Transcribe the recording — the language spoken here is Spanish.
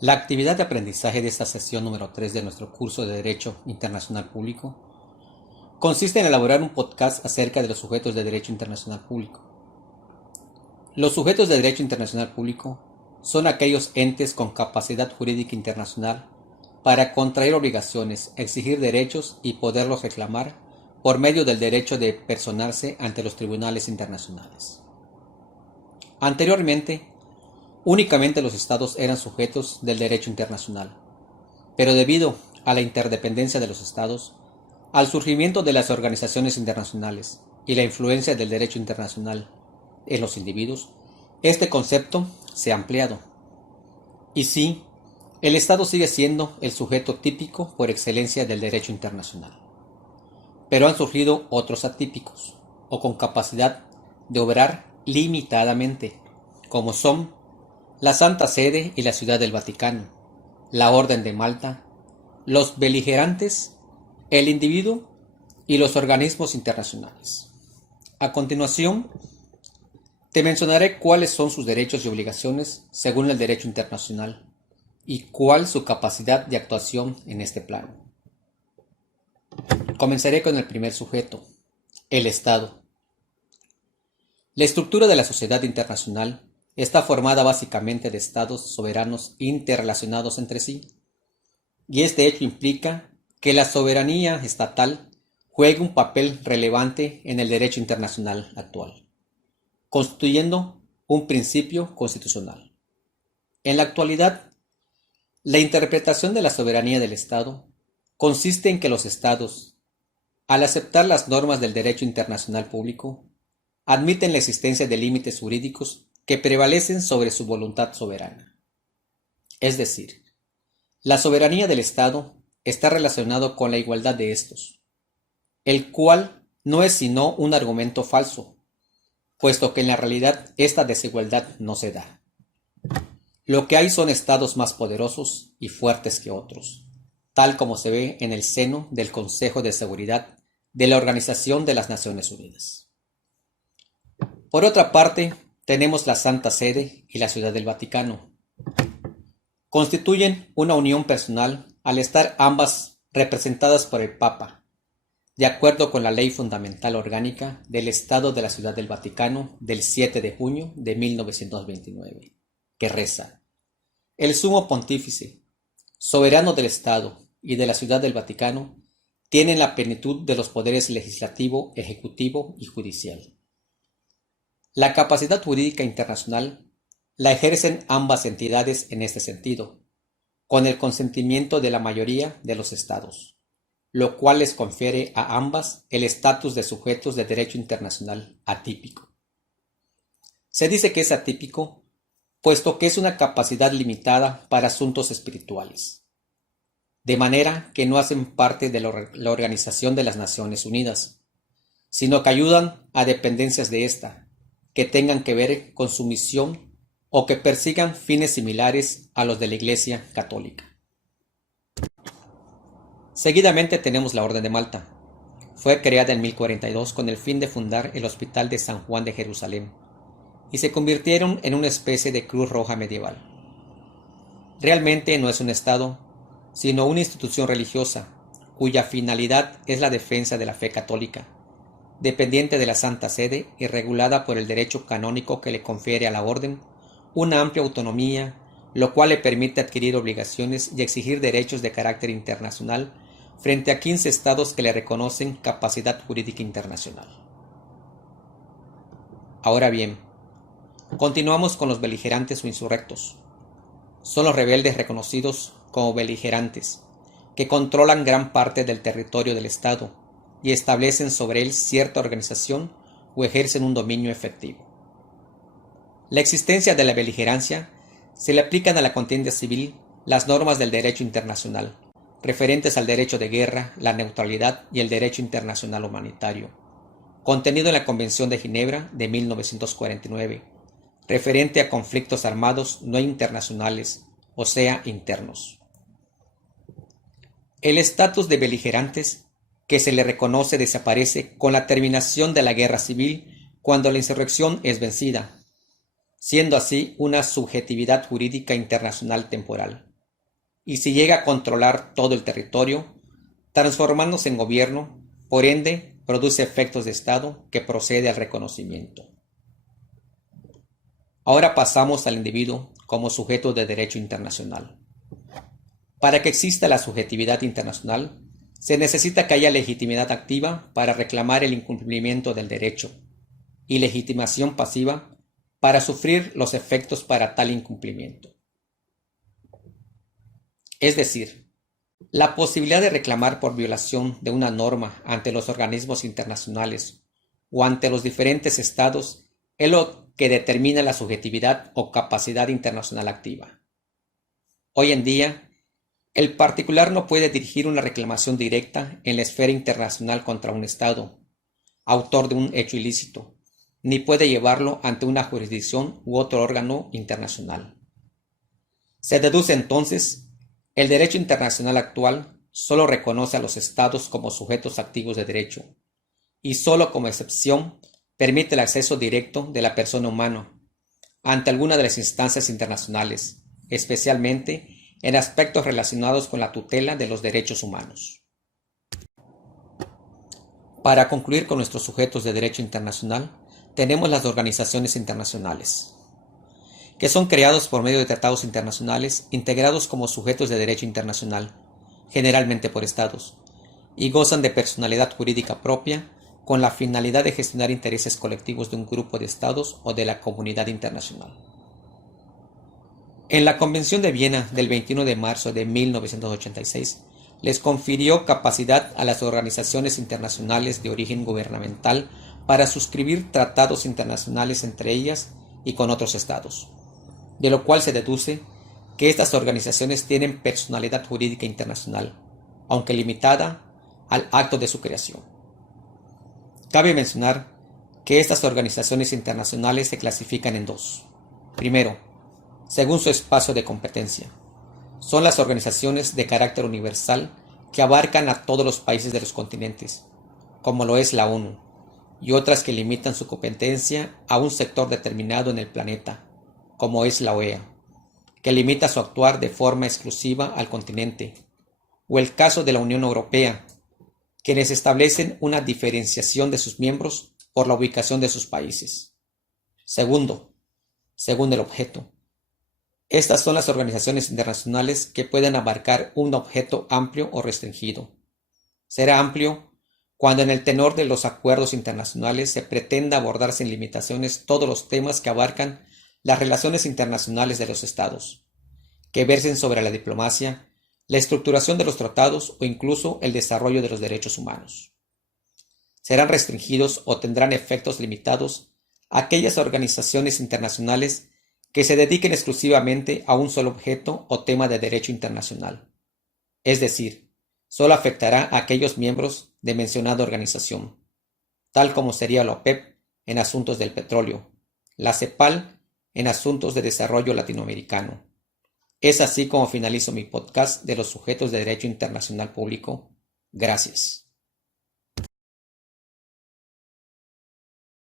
La actividad de aprendizaje de esta sesión número 3 de nuestro curso de Derecho Internacional Público consiste en elaborar un podcast acerca de los sujetos de Derecho Internacional Público. Los sujetos de Derecho Internacional Público son aquellos entes con capacidad jurídica internacional para contraer obligaciones, exigir derechos y poderlos reclamar por medio del derecho de personarse ante los tribunales internacionales. Anteriormente, únicamente los estados eran sujetos del derecho internacional, pero debido a la interdependencia de los estados, al surgimiento de las organizaciones internacionales y la influencia del derecho internacional en los individuos, este concepto se ha ampliado. Y sí, el Estado sigue siendo el sujeto típico por excelencia del derecho internacional, pero han surgido otros atípicos, o con capacidad de obrar limitadamente, como son la Santa Sede y la Ciudad del Vaticano, la Orden de Malta, los beligerantes, el individuo y los organismos internacionales. A continuación, te mencionaré cuáles son sus derechos y obligaciones según el derecho internacional y cuál su capacidad de actuación en este plano. Comenzaré con el primer sujeto, el Estado. La estructura de la sociedad internacional está formada básicamente de estados soberanos interrelacionados entre sí, y este hecho implica que la soberanía estatal juega un papel relevante en el derecho internacional actual, constituyendo un principio constitucional. En la actualidad, la interpretación de la soberanía del Estado consiste en que los Estados, al aceptar las normas del derecho internacional público, admiten la existencia de límites jurídicos que prevalecen sobre su voluntad soberana. Es decir, la soberanía del Estado está relacionado con la igualdad de estos, el cual no es sino un argumento falso, puesto que en la realidad esta desigualdad no se da. Lo que hay son estados más poderosos y fuertes que otros, tal como se ve en el seno del Consejo de Seguridad de la Organización de las Naciones Unidas. Por otra parte, tenemos la Santa Sede y la Ciudad del Vaticano. Constituyen una unión personal al estar ambas representadas por el Papa, de acuerdo con la Ley Fundamental Orgánica del Estado de la Ciudad del Vaticano del 7 de junio de 1929, que reza: el Sumo Pontífice, soberano del Estado y de la Ciudad del Vaticano, tienen la plenitud de los poderes legislativo, ejecutivo y judicial. La capacidad jurídica internacional la ejercen ambas entidades en este sentido, con el consentimiento de la mayoría de los estados, lo cual les confiere a ambas el estatus de sujetos de derecho internacional atípico. Se dice que es atípico, puesto que es una capacidad limitada para asuntos espirituales, de manera que no hacen parte de la Organización de las Naciones Unidas, sino que ayudan a dependencias de ésta, que tengan que ver con su misión o que persigan fines similares a los de la Iglesia Católica. Seguidamente tenemos la Orden de Malta. Fue creada en 1042 con el fin de fundar el Hospital de San Juan de Jerusalén y se convirtieron en una especie de Cruz Roja medieval. Realmente no es un Estado, sino una institución religiosa cuya finalidad es la defensa de la fe católica, dependiente de la Santa Sede y regulada por el derecho canónico que le confiere a la Orden una amplia autonomía, lo cual le permite adquirir obligaciones y exigir derechos de carácter internacional frente a 15 estados que le reconocen capacidad jurídica internacional. Ahora bien, continuamos con los beligerantes o insurrectos. Son los rebeldes reconocidos como beligerantes, que controlan gran parte del territorio del Estado y establecen sobre él cierta organización o ejercen un dominio efectivo. La existencia de la beligerancia se le aplican a la contienda civil las normas del derecho internacional, referentes al derecho de guerra, la neutralidad y el derecho internacional humanitario, contenido en la Convención de Ginebra de 1949, referente a conflictos armados no internacionales, o sea, internos. El estatus de beligerantes que se le reconoce desaparece con la terminación de la guerra civil cuando la insurrección es vencida. siendo así una subjetividad jurídica internacional temporal, y si llega a controlar todo el territorio, transformándose en gobierno, por ende, produce efectos de Estado que procede al reconocimiento. Ahora pasamos al individuo como sujeto de derecho internacional. Para que exista la subjetividad internacional, se necesita que haya legitimidad activa para reclamar el incumplimiento del derecho y legitimación pasiva para sufrir los efectos para tal incumplimiento. Es decir, la posibilidad de reclamar por violación de una norma ante los organismos internacionales o ante los diferentes estados es lo que determina la subjetividad o capacidad internacional activa. Hoy en día, el particular no puede dirigir una reclamación directa en la esfera internacional contra un Estado, autor de un hecho ilícito, ni puede llevarlo ante una jurisdicción u otro órgano internacional. Se deduce entonces, el derecho internacional actual solo reconoce a los Estados como sujetos activos de derecho, y solo como excepción permite el acceso directo de la persona humana ante alguna de las instancias internacionales, especialmente en aspectos relacionados con la tutela de los derechos humanos. Para concluir con nuestros sujetos de derecho internacional, tenemos las organizaciones internacionales, que son creados por medio de tratados internacionales integrados como sujetos de derecho internacional, generalmente por estados, y gozan de personalidad jurídica propia con la finalidad de gestionar intereses colectivos de un grupo de estados o de la comunidad internacional. En la Convención de Viena del 21 de marzo de 1986, les confirió capacidad a las organizaciones internacionales de origen gubernamental para suscribir tratados internacionales entre ellas y con otros estados, de lo cual se deduce que estas organizaciones tienen personalidad jurídica internacional, aunque limitada al acto de su creación. Cabe mencionar que estas organizaciones internacionales se clasifican en dos. Primero, según su espacio de competencia. Son las organizaciones de carácter universal que abarcan a todos los países de los continentes, como lo es la ONU, y otras que limitan su competencia a un sector determinado en el planeta, como es la OEA, que limita su actuar de forma exclusiva al continente, o el caso de la Unión Europea, quienes establecen una diferenciación de sus miembros por la ubicación de sus países. Segundo, según el objeto. Estas son las organizaciones internacionales que pueden abarcar un objeto amplio o restringido. Será amplio cuando en el tenor de los acuerdos internacionales se pretenda abordar sin limitaciones todos los temas que abarcan las relaciones internacionales de los estados, que versen sobre la diplomacia, la estructuración de los tratados o incluso el desarrollo de los derechos humanos. Serán restringidos o tendrán efectos limitados aquellas organizaciones internacionales que se dediquen exclusivamente a un solo objeto o tema de derecho internacional. Es decir, solo afectará a aquellos miembros de mencionada organización, tal como sería la OPEP en asuntos del petróleo, la CEPAL en asuntos de desarrollo latinoamericano. Es así como finalizo mi podcast de los sujetos de derecho internacional público. Gracias.